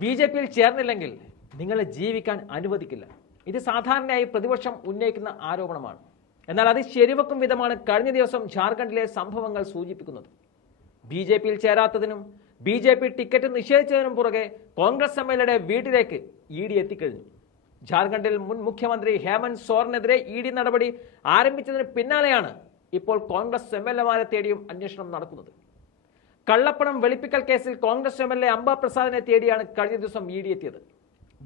B J പിയിൽ ചേർന്നില്ലെങ്കിൽ നിങ്ങളെ ജീവിക്കാൻ അനുവദിക്കില്ല. ഇത് സാധാരണയായി പ്രതിപക്ഷം ഉന്നയിക്കുന്ന ആരോപണമാണ്. എന്നാൽ അത് ശരിവെക്കും വിധമാണ് കഴിഞ്ഞ ദിവസം ജാർഖണ്ഡിലെ സംഭവങ്ങൾ സൂചിപ്പിക്കുന്നത്. ബി ജെ പിയിൽ ചേരാത്തതിനും ബി ജെ പി ടിക്കറ്റ് നിഷേധിച്ചതിനും പുറകെ കോൺഗ്രസ് എം എൽ എയുടെ വീട്ടിലേക്ക് ഇ ഡി എത്തിക്കഴിഞ്ഞു. ജാർഖണ്ഡിൽ മുൻ മുഖ്യമന്ത്രി ഹേമന്ത് സോറിനെതിരെ ഇ ഡി നടപടി ആരംഭിച്ചതിന് പിന്നാലെയാണ് ഇപ്പോൾ കോൺഗ്രസ് എം എൽ എമാരെ തേടിയും അന്വേഷണം നടക്കുന്നത്. കള്ളപ്പണം വെളുപ്പിക്കൽ കേസിൽ Congress M L A Amba പ്രസാദിനെ തേടിയാണ് കഴിഞ്ഞ ദിവസം ഇ ഡി എത്തിയത്.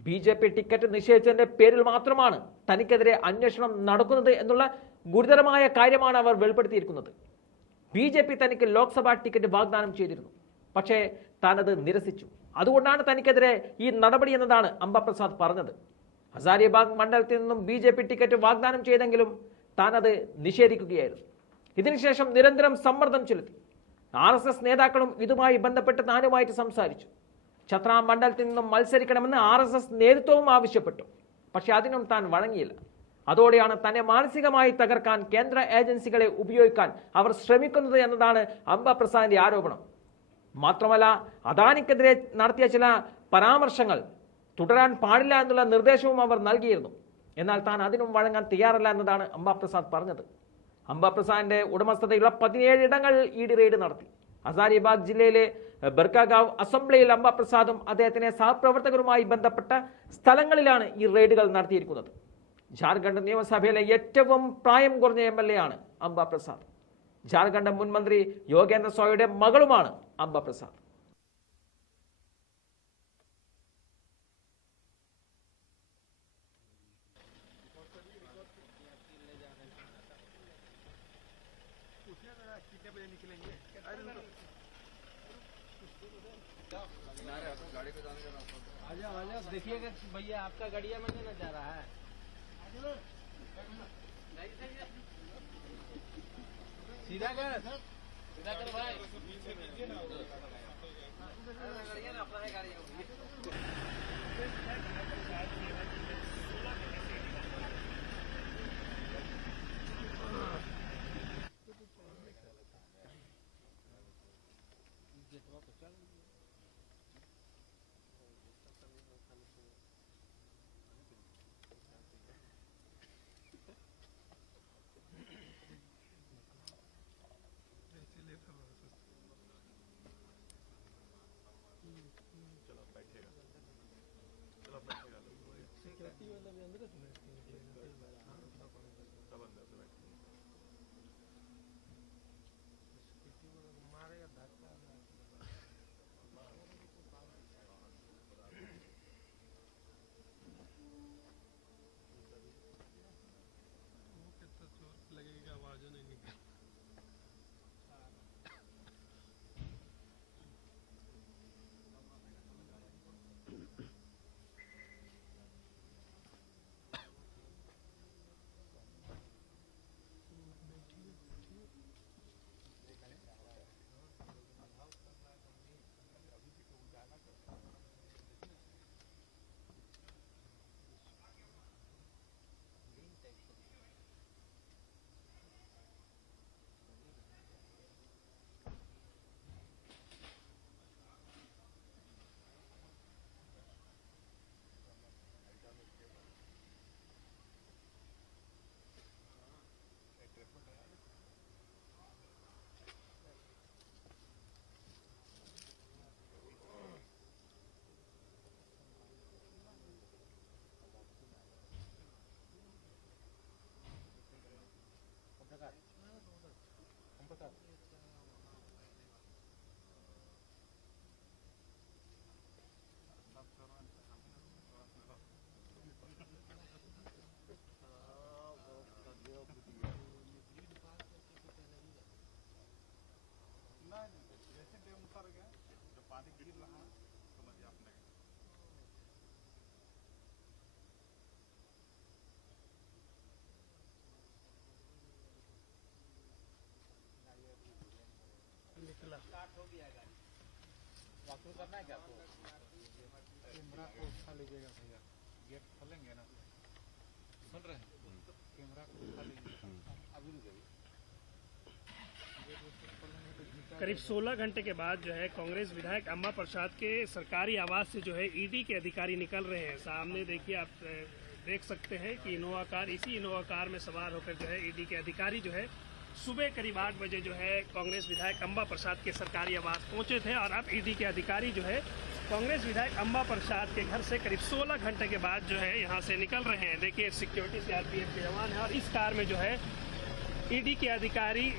ബി ജെ പി ടിക്കറ്റ് നിഷേധിച്ചതിന്റെ പേരിൽ മാത്രമാണ് തനിക്കെതിരെ അന്വേഷണം നടക്കുന്നത് എന്നുള്ള ഗുരുതരമായ കാര്യമാണ് അവർ വെളിപ്പെടുത്തിയിരിക്കുന്നത്. ബി ജെ പി തനിക്ക് ലോക്സഭാ ടിക്കറ്റ് വാഗ്ദാനം ചെയ്തിരുന്നു. പക്ഷേ താനത് നിരസിച്ചു. അതുകൊണ്ടാണ് തനിക്കെതിരെ ഈ നടപടി എന്നതാണ് അംബപ്രസാദ് പറഞ്ഞത്. ഹസാരിബാഗ് മണ്ഡലത്തിൽ നിന്നും ബി ജെ പി ടിക്കറ്റ് വാഗ്ദാനം ചെയ്തെങ്കിലും താനത് നിഷേധിക്കുകയായിരുന്നു. ഇതിനുശേഷം നിരന്തരം സമ്മർദ്ദം ചെലുത്തി. ആർ എസ് എസ് നേതാക്കളും ഇതുമായി ബന്ധപ്പെട്ട് താനുമായിട്ട് സംസാരിച്ചു. ഛത്ര മണ്ഡലത്തിൽ നിന്നും മത്സരിക്കണമെന്ന് ആർ എസ് എസ് നേതൃത്വവും ആവശ്യപ്പെട്ടു. പക്ഷെ അതിനും താൻ വഴങ്ങിയില്ല. അതോടെയാണ് തന്നെ മാനസികമായി തകർക്കാൻ കേന്ദ്ര ഏജൻസികളെ ഉപയോഗിക്കാൻ അവർ ശ്രമിക്കുന്നത് എന്നതാണ് അംബ പ്രസാദിന്റെ ആരോപണം. മാത്രമല്ല അദാനിക്കെതിരെ നടത്തിയ ചില പരാമർശങ്ങൾ തുടരാൻ പാടില്ല എന്നുള്ള നിർദ്ദേശവും അവർ നൽകിയിരുന്നു. എന്നാൽ താൻ അതിനും വഴങ്ങാൻ തയ്യാറല്ല എന്നതാണ് അംബ പ്രസാദ് പറഞ്ഞത്. അംബ പ്രസാദിന്റെ ഉടമസ്ഥതയുള്ള പതിനേഴ് ഇടങ്ങൾ ഇ ഡി റെയ്ഡ് നടത്തി. ഹസാരിബാഗ് ജില്ലയിലെ ബർക്കാഗാവ് അസംബ്ലിയിൽ അംബ പ്രസാദും അദ്ദേഹത്തിന്റെ സഹപ്രവർത്തകരുമായി ബന്ധപ്പെട്ട സ്ഥലങ്ങളിലാണ് ഈ റെയ്ഡുകൾ നടത്തിയിരിക്കുന്നത്. ജാർഖണ്ഡ് നിയമസഭയിലെ ഏറ്റവും പ്രായം കുറഞ്ഞ എം എൽ എ ആണ് അംബ പ്രസാദ് ജാർഖണ്ഡ് മുൻ മന്ത്രി യോഗേന്ദ്ര സോയുടെ മകളുമാണ് അംബ പ്രസാദ് आजा आजा देखिएगा भैया आपका गाड़िया में ना जा रहा है? सीधा कर। सीधा कर भाई। ಟಿ ವಿಯಿಂದ ಅಂದ್ರೆ ಸುಮ್ಮನೆ वॉकथ्रू करना है क्या आपको? कैमरा को उठा लीजिएगा भैया। गेट खोलेंगे ना? सुन रहे हैं। कैमरा को उठा अभी तो करीब 16 घंटे के बाद जो है कांग्रेस विधायक अम्मा प्रसाद के सरकारी आवास से जो है ईडी के अधिकारी निकल रहे हैं। सामने देखिए आप देख सकते हैं कि इनोवा कार इसी इनोवा कार में सवार होकर जो है ईडी के अधिकारी जो है सुबह करीब आठ बजे जो है कांग्रेस विधायक अम्बा प्रसाद के सरकारी आवास पहुँचे थे और अब ईडी के अधिकारी जो है कांग्रेस विधायक अम्बा प्रसाद के घर से करीब 16 घंटे के बाद जो है यहाँ से निकल रहे हैं। देखिए सिक्योरिटी से एफ़ के जवान है और इस कार में जो है ईडी के अधिकारी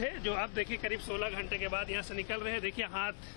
थे जो अब देखिए करीब 16 घंटे के बाद यहाँ से निकल रहे हैं। देखिए, हाथ